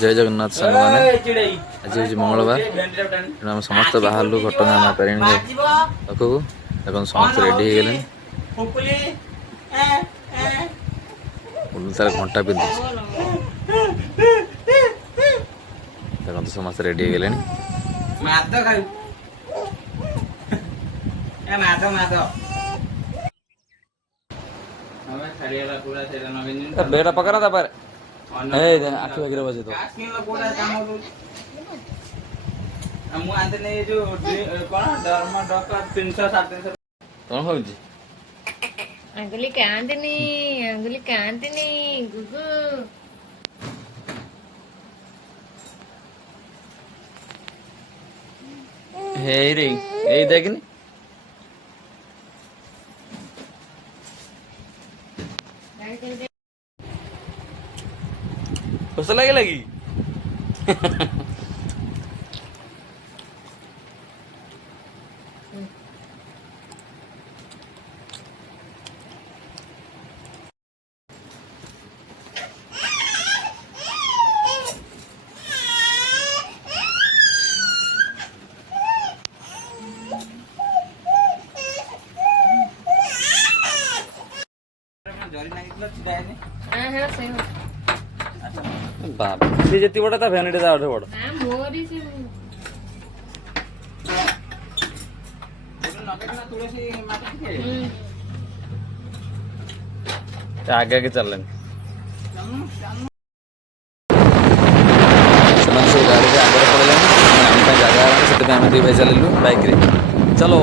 जय जगन्नाथ सांग मैंने आज हूँ मंगलवार तेणु आम समस्त बाहर घटना माँ तारिणी पाखक देखो समस्त रेडी हो गले तार घंटा पिंधु देखो समस्त रेडी हो गले बेटा पकड़ा था पर आखि बाखी बजे तो कौन भाई अंगुली कांतिनी गुगु हे रे ए देखनी खुश लगी बाप से जति बड़ा था भैनिटी था आठे बड़ा हां मोरी से तुलसी माटी के आगे आगे चल लें गाड़ी के आगे पड़े हम जगह से भाई चलू बाइक रे चलो।